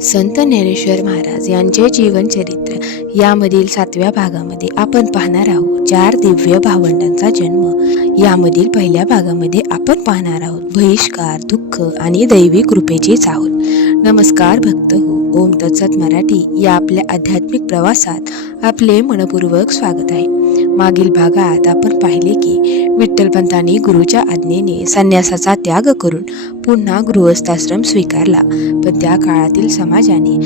संत ज्ञानेश्वर महाराज यांचे जीवनचरित्र यामधील 7व्या भागामध्ये आपण पाहणार आहोत 4 दिव्य भावंडांचा जन्म। यामधील पहिल्या भागामध्ये आपण पाहणार आहोत बहिष्कार, दुःख आणि दैवी कृपेची चाहूल। नमस्कार भक्त हो, ओम तत्सत मराठी या आपल्या आध्यात्मिक प्रवासात आपले मनपूर्वक स्वागत आहे। मागील भागात आपण पाहिले की विठ्ठलपंतांनी गुरुच्या आज्ञेने संन्यासाचा त्याग करून पुन्हा गृहस्थाश्रम स्वीकारला, पण त्या काळातील समाजाने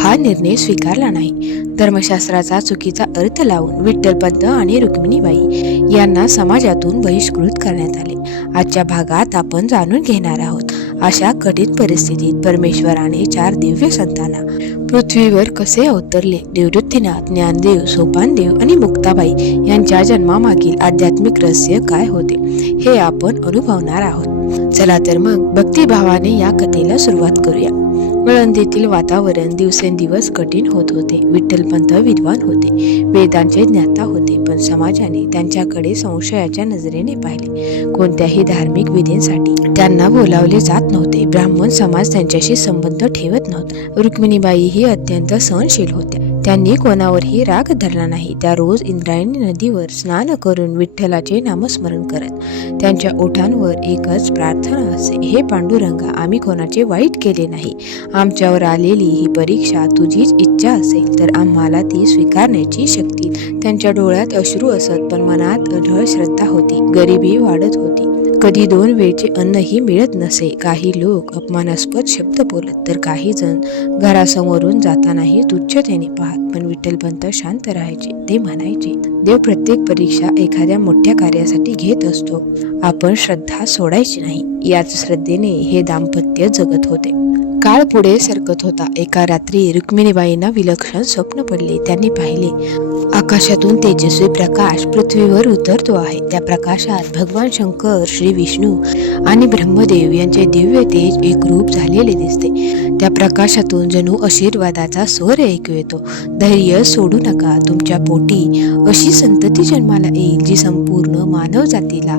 हा निर्णय स्वीकारला नाही। धर्मशास्त्राचा चुकीचा अर्थ लावून विठ्ठलपंत आणि रुक्मिणीबाई यांना समाजातून बहिष्कृत करण्यात आले। आजच्या भागात आपण जाणून घेणार आहोत अशा कठीण परिस्थितीत परमेश्वराने 4 दिव्य संतांना पृथ्वीवर कसे अवतरले। निवृत्तीनाथ, ज्ञानदेव, सोपानदेव आणि मुक्ताबाई यांच्या जन्मामागील आध्यात्मिक रहस्य काय होते हे आपण अनुभवणार आहोत। चला तर मग भक्तिभावाने या कथेला सुरुवात करूया। आळंदीतील वातावरण दिवसेंदिवस कठीण होत होते। विठ्ठलपंत विद्वान होते, वेदांचे ज्ञाता होते, पण समाजाने त्यांच्याकडे संशयाच्या नजरेने पाहिले। कोणत्याही धार्मिक विधींसाठी त्यांना बोलावले जात नव्हते। ब्राह्मण समाज त्यांच्याशी संबंध ठेवत नव्हता। रुक्मिणीबाई ही अत्यंत सहनशील होत्या, त्यांनी कोणावरही राग धरला नाही। त्या रोज इंद्रायणी नदीवर स्नान करून विठ्ठलाचे नामस्मरण करत। त्यांच्या ओठांवर एकच प्रार्थना असे, हे पांडुरंगा, आम्ही कोणाचे वाईट केले नाही। आमच्यावर आलेली ही परीक्षा तुझीच इच्छा असेल तर आम्हाला ती स्वीकारण्याची शक्ती। त्यांच्या डोळ्यात अश्रू असत, पण मनात अढळ श्रद्धा होती। गरिबी वाढत होती, कधी 2 वेळचे अन्नही मिळत नसे। काही लोक अपमानास्पद शब्द बोलत, तर काही जण घरासमोरून जातानाही तुच्छतेने पाहत, पण विठ्ठलपंत शांत राहायचे। ते म्हणायचे, देव प्रत्येक परीक्षा एखाद्या मोठ्या कार्यासाठी घेत असतो, आपण श्रद्धा सोडायची नाही। याच श्रद्धेने हे दाम्पत्य जगत होते। काळ पुढे सरकत होता। एका रात्री रुक्मिणीबाईंना विलक्षण स्वप्न पडले। त्यांनी पाहिले, आकाशातून तेजस्वी प्रकाश पृथ्वीवर उतरतो आहे। त्या प्रकाशात भगवान शंकर, श्री विष्णू आणि ब्रह्मदेव यांचे दिव्य तेज एकरूप झालेले दिसते। त्या प्रकाशातून जणू आशीर्वादाचा स्वर ऐकू येतो, धैर्य सोडू नका, तुमच्या पोटी अशी संतती जन्माला येईल जी संपूर्ण मानव जातीला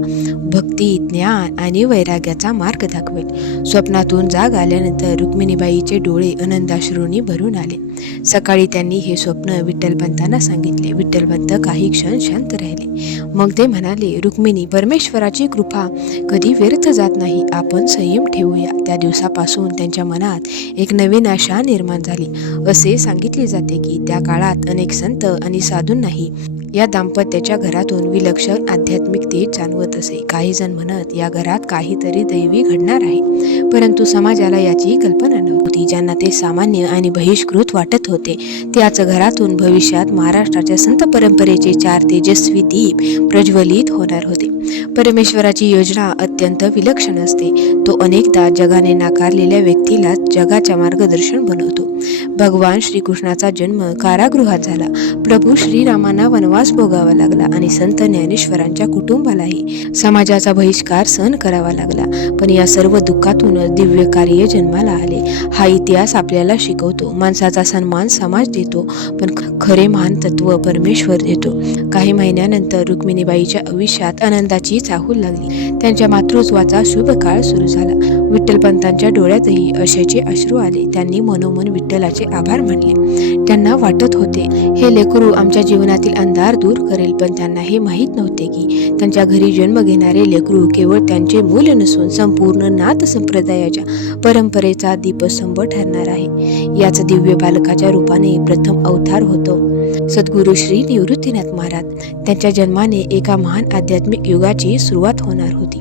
भक्ती, ज्ञान आणि वैराग्याचा मार्ग दाखवेल। स्वप्नातून जाग आल्यानंतर रुक्मिणीबाईचे डोळे आनंदाश्रूंनी भरून आले। सकाळी त्यांनी हे स्वप्न विठ्ठलपंतांना सांगितले। विठ्ठलपंत काही क्षण शांत राहिले, मग ते म्हणाले, रुक्मिणी, परमेश्वराची कृपा कधी व्यर्थ जात नाही, आपण संयम ठेवूया। त्या दिवसापासून त्यांच्या मनात एक नवीन आशा निर्माण झाली। असे सांगितले जाते की त्या काळात अनेक संत आणि साधूंनाही या दाम्पत्याच्या घरातून विलक्षण आध्यात्मिक तेज जाणवत असे। काही जण म्हणत, या घरात काहीतरी दैवी घडणार आहे, परंतु समाजाला याची कल्पना नव्हती। ज्यांना ते सामान्य आणि बहिष्कृत वाटत होते, त्याच घरातून भविष्यात महाराष्ट्राच्या संत परंपरेचे 4 तेजस्वी दीप प्रज्वलित होणार होते। परमेश्वराची योजना अत्यंत विलक्षण असते। तो अनेकदा जगाने नाकारलेल्या व्यक्तीला जगाच्या मार्गदर्शन बनवतो। भगवान श्रीकृष्णाचा जन्म कारागृहात झाला, प्रभू श्रीरामांना वनवास भोगावा लागला आणि संत ज्ञानेश्वरांच्या कुटुंबालाही समाजाचा बहिष्कार सहन करावा लागला। पण या सर्व दुःखातूनच दिव्य कार्य जन्माला आले। हा इतिहास आपल्याला शिकवतो, माणसाचा सन्मान समाज देतो, पण खरे महान तत्व परमेश्वर देतो। काही महिन्यानंतर रुक्मिणीबाईच्या आयुष्यात आनंदाची चाहूल लागली। त्यांच्या मातृत्वाचा शुभ काळ सुरू झाला। विठ्ठलपंतांच्या डोळ्यातही आशेचे अश्रू आले। त्यांनी मनोमन विठ्ठलाचे आभार मानले। त्यांना वाटत होते, हे लेकरू आमच्या जीवनातील अंधार दूर करेल, पण त्यांना हे माहीत नव्हते की त्यांच्या घरी जन्म घेणारे लेकरू केवळ त्यांचे मूल नसून संपूर्ण नाथ संप्रदायाच्या परंपरेचा दीपस्तंभ ठरणार आहे। याच दिव्य बालकाच्या रूपाने प्रथम अवतार होतो सद्गुरू श्री निवृत्तीनाथ महाराज। त्यांच्या जन्माने एका महान आध्यात्मिक युगाची सुरुवात होणार होती।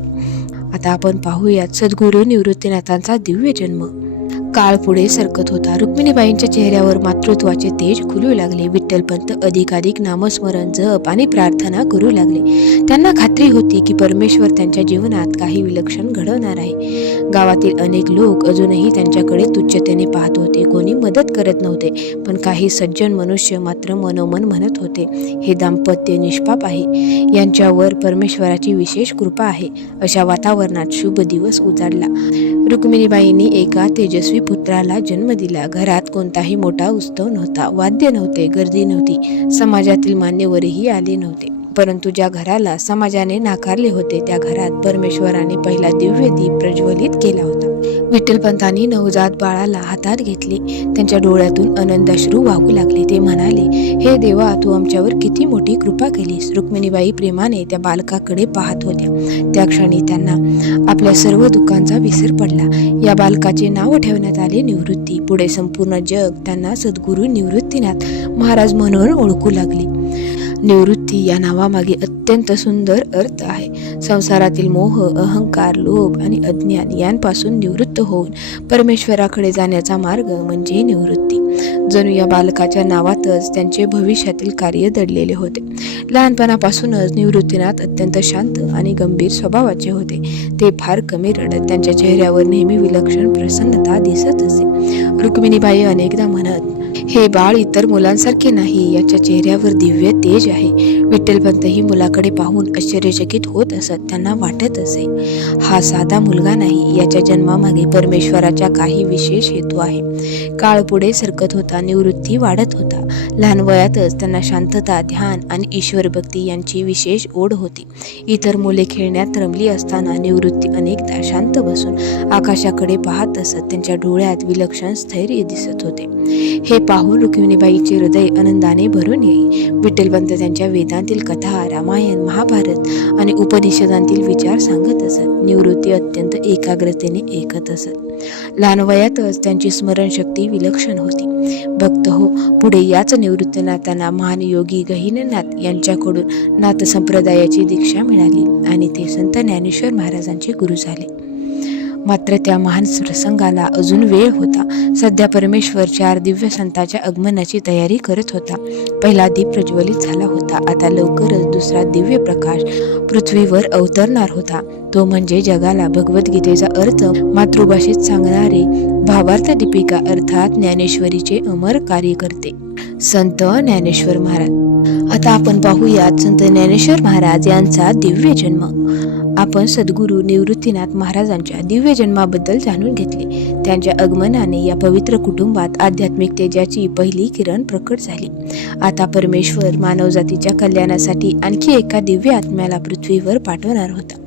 आता आपण पाहूयात सद्गुरू निवृत्तीनाथांचा दिव्य जन्म। काळ पुढे सरकत होता। रुक्मिणीबाईंच्या चेहऱ्यावर मातृत्वाचे तेज खुलू लागले। विठ्ठलपंत अधिकाधिक नामस्मरण, जप आणि प्रार्थना करू लागले। त्यांना खात्री होती की परमेश्वर त्यांच्या जीवनात काही विलक्षण घडवणार आहे। गावातील अनेक लोक अजूनही त्यांच्याकडे तुच्छतेने पाहत होते, कोणी मदत करत नव्हते, पण काही सज्जन मनुष्य मात्र मनोमन म्हणत होते, हे दाम्पत्य निष्पाप आहे, यांच्यावर परमेश्वराची विशेष कृपा आहे। अशा वातावरणात शुभ दिवस उजाडला। रुक्मिणीबाईंनी एका तेजस्वी पुत्राला जन्म दिला। घरात कोणताही मोठा उत्सव नव्हता, वाद्य नव्हते, गर्दी नव्हती, समाजातील मान्यवरही आले नव्हते, परंतु ज्या घराला समाजाने नाकारले होते त्या घरात परमेश्वराने पहिला दिव्य दीप प्रज्वलित केला होता। विठ्ठलपंतांनी नवजात बाळाला हातात घेतले. त्यांच्या डोळ्यातून आनंदाश्रू वाहू लागले. ते म्हणाले, हे देवा, तू आमच्यावर किती मोठी कृपा केलीस. रुक्मिणीबाई प्रेमाने त्या बालकाकडे पाहत होत्या. त्या क्षणी त्यांना आपल्या सर्व दुःखांचा विसर पडला. या बालकाचे नाव ठेवण्यात आले निवृत्ती. पुढे संपूर्ण जग त्यांना सद्गुरू निवृत्तीनाथ महाराज म्हणून ओळखू लागले. निवृत्ती या नावामागे अत्यंत सुंदर अर्थ आहे. संसारातील मोह, अहंकार, लोभ आणि अज्ञान यांपासून निवृत्त होऊन परमेश्वराकडे जाण्याचा मार्ग म्हणजे निवृत्ती. जणू या बालकाच्या नावातच त्यांचे भविष्यातील कार्य दडलेले होते. लहानपणापासूनच निवृत्तीनाथ अत्यंत शांत आणि गंभीर स्वभावाचे होते. ते फार कमी रडत. त्यांच्या चेहऱ्यावर नेहमी विलक्षण प्रसन्नता दिसत असे. रुक्मिणीबाई अनेकदा म्हणत, हे बाळ इतर मुलांसारखे नाही, याच्या चेहऱ्यावर दिव्य तेज आहे. विठ्ठलपंत ही मुलाकडे पाहून आश्चर्यचकित होत असत. त्यांना वाटत असे, हा साधा मुलगा नाही, याच्या जन्मामागे परमेश्वराचा काही विशेष हेतू आहे. काळ पुढे सरकत होता. निवृत्ती वाढत होता. लहान वयातच त्यांना शांतता, ध्यान आणि ईश्वर भक्ती यांची विशेष ओढ होती. इतर मुले खेळण्यात रमली असताना निवृत्ती अनेकदा शांत बसून आकाशाकडे पाहत असत. त्यांच्या डोळ्यात विलक्षण स्थैर्य दिसत होते. हे पाहून रुक्मिणीबाईचे हृदय आनंदाने भरून येई. विठ्ठलपंत त्यांच्या वेदांतील कथा, रामायण, महाभारत आणि उपनिषदांतील विचार सांगत असत. निवृत्ती अत्यंत एकाग्रतेने ऐकत असत. लहान वयातच त्यांची स्मरणशक्ती विलक्षण होती. भक्त हो पुढे याच निवृत्तीनाथांना महान योगी गहिनीनाथ यांच्याकडून नाथ संप्रदायाची दीक्षा मिळाली आणि ते संत ज्ञानेश्वर महाराजांचे गुरु झाले. मात्र त्या महान प्रसंगाला अजून वेळ होता. सध्या परमेश्वर 4 दिव्य संतांच्या आगमनाची तयारी करत होता. पहिला दीप प्रज्वलित झाला होता. आता लवकरच दुसरा दिव्य प्रकाश पृथ्वीवर अवतरणार होता. तो म्हणजे जगाला भगवद्गीतेचा अर्थ मातृभाषेत सांगणारे भावार्थ दीपिका अर्थात ज्ञानेश्वरीचे अमर कार्य करते संत ज्ञानेश्वर महाराज. आता आपण पाहूयात संत ज्ञानेश्वर महाराज यांचा दिव्य जन्म. आपण सद्गुरू निवृत्तीनाथ महाराजांच्या दिव्य जन्माबद्दल जाणून घेतले. त्यांच्या आगमनाने या पवित्र कुटुंबात आध्यात्मिक तेजाची पहिली किरण प्रकट झाली. आता परमेश्वर मानवजातीच्या कल्याणासाठी आणखी एका दिव्य आत्म्याला पृथ्वीवर पाठवणार होता.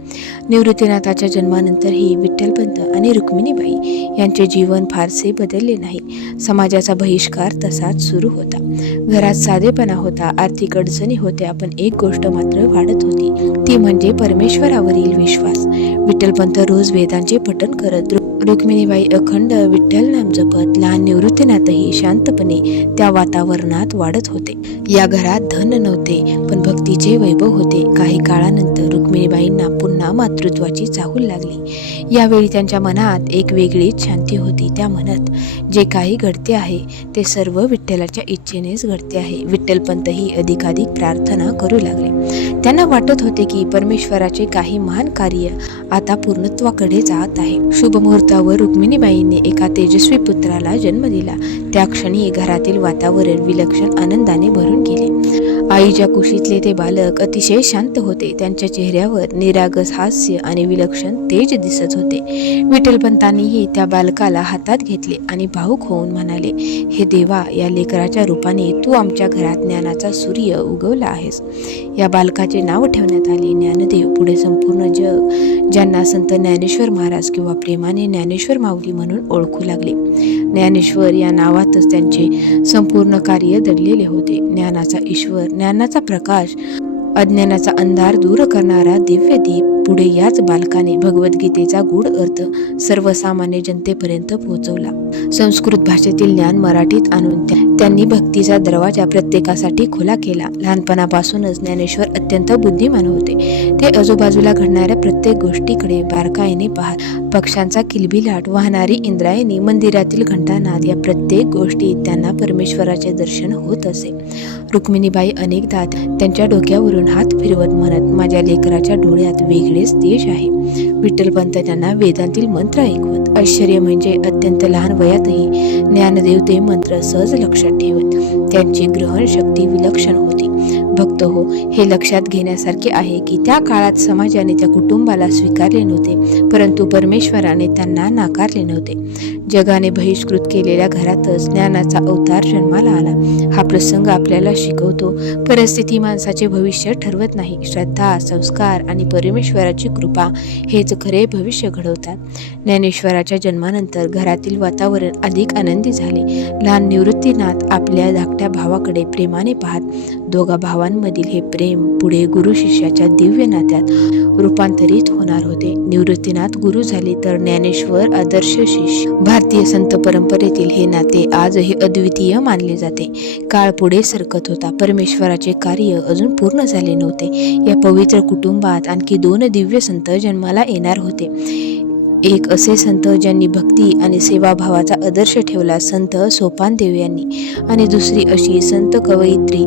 निवृत्तीनाथाच्या जन्मानंतरही विठ्ठलपंत आणि रुक्मिणीबाई यांचे जीवन फारसे बदलले नाही. समाजाचा बहिष्कार तसाच सुरू होता. घरात साधेपणा होता. आर्थिक अडचणी होत्या. पण एक गोष्ट मात्र वाढत होती, ती म्हणजे परमेश्वरावरील विश्वास. विठ्ठलपंत रोज वेदांचे पठण करत. रुक्मिणीबाई अखंड विठ्ठल नाम जपत. लहान निवृत्तीनाथही शांतपणे त्या वातावरणात वाढत होते. या घरात धन नव्हते, पण भक्तीचे वैभव होते. काही काळानंतर रुक्मिणीबाईंना पुन्हा मातृत्वाची चाहूल लागली. यावेळी त्यांच्या मनात एक वेगळीच शांती होती. त्या म्हणत, जे काही घडते आहे ते सर्व विठ्ठलाच्या इच्छेनेच घडते आहे. विठ्ठलपंतही अधिकाधिक प्रार्थना करू लागले. त्यांना वाटत होते की परमेश्वराचे काही महान कार्य आता पूर्णत्वाकडे जात आहे. शुभ मुहूर्तावर रुक्मिणीबाईंनी एका तेजस्वी पुत्राला जन्म दिला. त्या क्षणी घरातील वातावरण विलक्षण आनंदाने भरून गेले. आईच्या कुशीतले ते बालक अतिशय शांत होते. त्यांच्या चेहऱ्यावर निरागस हास्य आणि विलक्षण तेज दिसत होते. विठ्ठलपंतांनीही त्या बालकाला हातात घेतले आणि भावुक होऊन म्हणाले, हे देवा, या लेकराच्या रूपाने तू आमच्या घरात ज्ञानाचा सूर्य उगवला आहेस. या बालकाचे नाव ठेवण्यात आले ज्ञानदेव. पुढे संपूर्ण जग ज्यांना संत ज्ञानेश्वर महाराज किंवा प्रेमाने ज्ञानेश्वर माऊली म्हणून ओळखू लागले. ज्ञानेश्वर या नावातच त्यांचे संपूर्ण कार्य दडलेले होते. ज्ञानाचा ईश्वर, ज्ञानाचा प्रकाश, अज्ञानाचा अंधार दूर करणारा दिव्य दीप. पुढे याच बालकाने भगवद्गीतेचा गूढ अर्थ सर्वसामान्य जनतेपर्यंत पोहोचवला. संस्कृत भाषेतील ज्ञान मराठीत आणून त्यांनी भक्तीचा दरवाजा प्रत्येकासाठी खुला केला. लहानपणापासूनच ज्ञानेश्वर अत्यंत बुद्धिमान होते. ते आजूबाजूला घडणाऱ्या प्रत्येक गोष्टीकडे बारकाईने पाहत. पक्ष्यांचा किलबिलाट, वाहणारी इंद्रायणी, मंदिरातील घंटानाद या प्रत्येक गोष्टीत त्यांना परमेश्वराचे दर्शन होत असे. रुक्मिणीबाई अनेकदा त्यांच्या डोक्यावरून हात फिरवत म्हणत, माझ्या लेकराच्या डोळ्यात वेगळेच तेज आहे. विठ्ठलपंत त्यांना वेदांतील मंत्र ऐकवत. आश्चर्य म्हणजे अत्यंत लहान वयातही ज्ञानदेव ते मंत्र सहज लक्षात ठेवत. त्यांची ग्रहण शक्ती विलक्षण होती. भक्त हो, हे लक्षात घेण्यासारखे आहे की त्या काळात समाजाने त्या कुटुंबाला स्वीकारले नव्हते, परंतु परमेश्वराने त्यांना नाकारले नव्हते. जगाने बहिष्कृत केलेल्या घरातच ज्ञानाचा अवतार जन्माला आला. हा प्रसंग आपल्याला शिकवतो, परिस्थिती माणसाचे भविष्य ठरवत नाही. श्रद्धा, संस्कार आणि परमेश्वराची कृपा हेच खरे भविष्य घडवतात. ज्ञानेश्वराच्या जन्मानंतर घरातील वातावरण अधिक आनंदी झाले. लहान निवृत्तीनाथ आपल्या धाकट्या भावाकडे प्रेमाने पाहत. दोघा भावांमधील हे प्रेम पुढे गुरु शिष्याच्या दिव्य नात्यात रूपांतरित होणार होते. निवृत्तीनाथ गुरु झाले तर ज्ञानेश्वर आदर्श शिष्य. भारतीय संत परंपरेतील हे नाते आजही अद्वितीय मानले जाते. काळ पुढे सरकत होता. परमेश्वराचे कार्य अजून पूर्ण झाले नव्हते. या पवित्र कुटुंबात आणखी 2 दिव्य संत जन्माला येणार होते. एक असे संत ज्यांनी भक्ती आणि सेवाभावाचा आदर्श ठेवला, संत सोपानदेव यांनी, आणि दुसरी अशी संत कवयित्री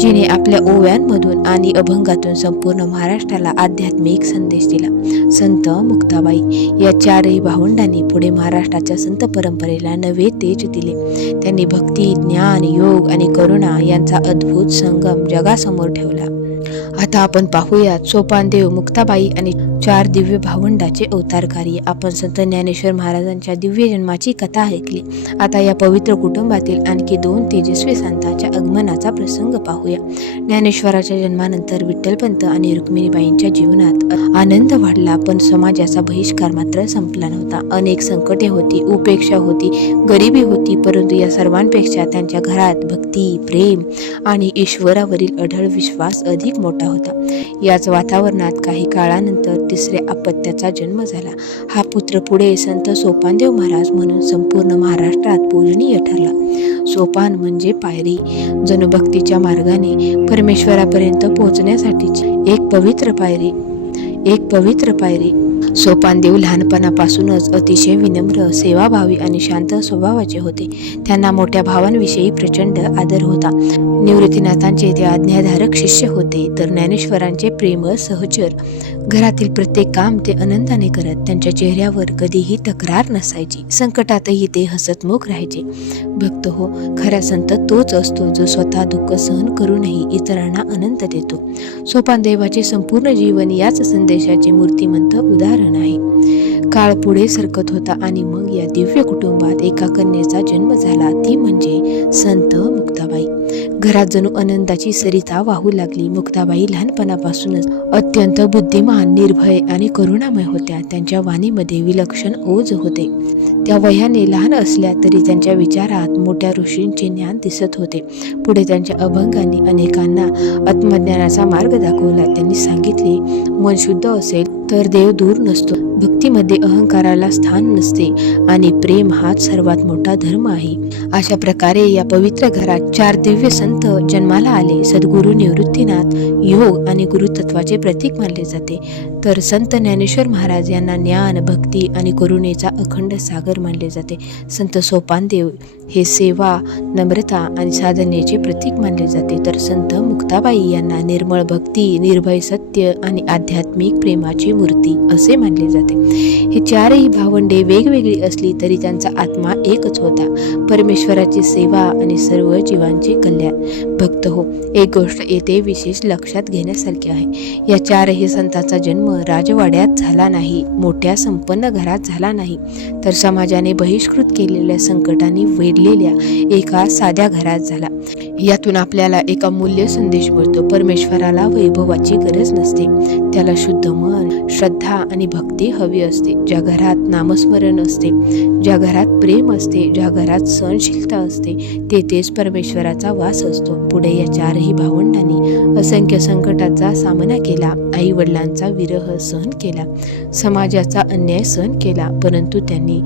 जिने आपल्या ओव्यांमधून आणि अभंगातून संपूर्ण महाराष्ट्राला आध्यात्मिक संदेश दिला, संत मुक्ताबाई. या 4ही भावंडांनी पुढे महाराष्ट्राच्या संत परंपरेला नवे तेज दिले. त्यांनी भक्ती, ज्ञान, योग आणि करुणा यांचा अद्भुत संगम जगासमोर ठेवला. आता आपण पाहूयात सोपानदेव, मुक्ताबाई आणि 4 दिव्य भावंडाचे अवतार कार्य. आपण संत ज्ञानेश्वर महाराजांच्या दिव्य जन्माची कथा ऐकली. आता या पवित्र कुटुंबातील आणखी 2 तेजस्वी संतांच्या आगमनाचा प्रसंग पाहूया. ज्ञानेश्वराच्या जन्मानंतर विठ्ठलपंत आणि रुक्मिणीबाईंच्या जीवनात आनंद वाढला, पण समाजाचा बहिष्कार मात्र संपला नव्हता. अनेक संकटे होती, उपेक्षा होती, गरिबी होती, परंतु या सर्वांपेक्षा त्यांच्या घरात भक्ती, प्रेम आणि ईश्वरावरील अढळ विश्वास अधिक मोठा होता. याच वातावरणात काही काळानंतर 3ऱ्या अपत्याचा जन्म झाला. हा पुत्र पुढे संत सोपानदेव महाराज म्हणून संपूर्ण महाराष्ट्रात पूजनीय ठरला. सोपान म्हणजे पायरी, जणू भक्तीच्या मार्गाने परमेश्वरापर्यंत पोहोचण्यासाठीची एक पवित्र पायरी. सोपानदेव लहानपणापासूनच अतिशय विनम्र, सेवाभावी आणि शांत स्वभावाचे होते. त्यांना मोठ्या भावांविषयी प्रचंड आदर होता. निवृत्तीनाथांचे ते आज्ञाधारक शिष्य होते, तर ज्ञानेश्वरांचे प्रेमळ सहचर. घरातील प्रत्येक काम ते आनंदाने करत. त्यांच्या चेहऱ्यावर कधीही तक्रार नसायची. संकटातही ते हसतमुख राहायचे. भक्त हो, खरा संत तोच असतो जो स्वतः दुःख सहन करूनही इतरांना आनंद देतो. सोपानदेवाचे संपूर्ण जीवन याच संदेशाचे मूर्तिमंत उदाहरण आहे. काळ पुढे सरकत होता आणि मग या दिव्य कुटुंबात एका कन्येचा जन्म झाला, ती म्हणजे संत मुक्ताबाई. घरात जणू आनंदाची सरिता वाहू लागली. मुक्ताबाई लहानपणापासूनच अत्यंत बुद्धिमान, निर्भय आणि करुणामय होत्या. त्यांच्या वाणीमध्ये विलक्षण ओज होते. त्या वयाने लहान असल्या तरी त्यांच्या विचारात मोठ्या ऋषींचे ज्ञान दिसत होते. पुढे त्यांच्या अभंगांनी अनेकांना आत्मज्ञानाचा मार्ग दाखवला. त्यांनी सांगितले, मन शुद्ध असेल तर देव दूर नसतो, भक्तीमध्ये अहंकाराला स्थान नसते आणि प्रेम हाच सर्वात मोठा धर्म आहे. अशा प्रकारे या पवित्र घरात 4 दिव्य संत जन्माला आले. सद्गुरू निवृत्तीनाथ योग आणि गुरुतत्वाचे प्रतीक मानले जाते, तर संत ज्ञानेश्वर महाराज यांना ज्ञान, भक्ती आणि करुणेचा अखंड सागर मानले जाते. संत सोपानदेव हे सेवा, नम्रता आणि साधनेचे प्रतीक मानले जाते, तर संत मुक्ताबाई यांना निर्मळ भक्ती, निर्भय सत्य आणि आध्यात्मिक प्रेमाची मूर्ती असे मानले जाते. हे 4ही भावंडे वेगवेगळी असली तरी त्यांचा आत्मा एकच होता, परमेश्वराची सेवा आणि सर्व जीवांचे कल्याण. भक्त हो, एक गोष्ट येथे विशेष लक्षात घेण्यासारखी आहे. या 4ही संतांचा जन्म राजवाड्यात झाला नाही, मोठ्या संपन्न घरात झाला नाही, तर समाजाने बहिष्कृत केलेल्या, संकटांनी वेढलेल्या एका साध्या घरात झाला. यातून आपल्याला एक अमूल्य संदेश मिळतो. परमेश्वराला वैभवाची गरज नसते, त्याला शुद्ध मन, श्रद्धा आणि भक्ती हवी असते. ज्या घरात नामस्मरण असते, ज्या घरात प्रेम असते, ज्या घरात सहनशीलता असते, तेथेच परमेश्वराचा वास असतो. पुढे या 4ही भावंडांनी असंख्य संकटाचा सामना केला. आई वडिलांचा विरह सहन केला, समाजाचा अन्याय सहन केला, परंतु त्यांनी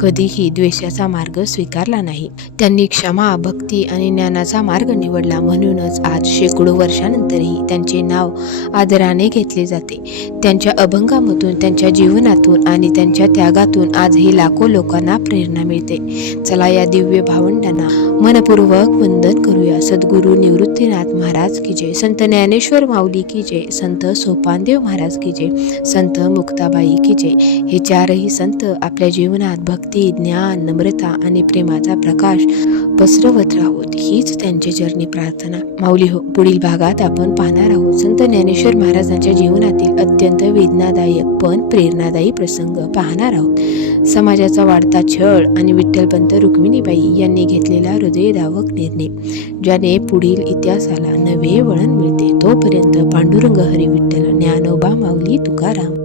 कधीही द्वेषाचा मार्ग स्वीकारला नाही. त्यांनी क्षमा, भक्ती आणि ज्ञानाचा मार्ग निवडला. म्हणूनच आज शेकडो वर्षानंतरही त्यांचे नाव आदराने घेतले जाते. त्यांच्या अभंगामधून, त्यांच्या जीवनातून आणि त्यांच्या त्यागातून आजही लाखो लोकांना प्रेरणा मिळते. चला या दिव्य भावंडांना मनपूर्वक वंदन करूया. सद्गुरू निवृत्तीनाथ महाराज की जय, संत ज्ञानेश्वर माऊली की जय, संत सोपानदेव महाराज की जय, संत मुक्ताबाई की जय. हे 4ही संत आपल्या जीवनात भक्ती, ज्ञान, नम्रता आणि प्रेमाचा प्रकाश पसरवत राहोत हीच त्यांची चरणी प्रार्थना. माऊली हो, पुढील भागात आपण पाहणार आहोत संत ज्ञानेश्वर महाराजांच्या जीवनातील अत्यंत वेदनादायक पण प्रेरणादायी प्रसंग पाहणार आहोत. समाजाचा वाढता छळ आणि विठ्ठलपंत रुक्मिणीबाई यांनी घेतलेला हृदयद्रावक निर्णय, ज्याने पुढील इतिहासाला नवे वळण मिळते. तोपर्यंत पांडुरंग हरी विठ्ठल, ज्ञानोबा माऊली तुकाराम.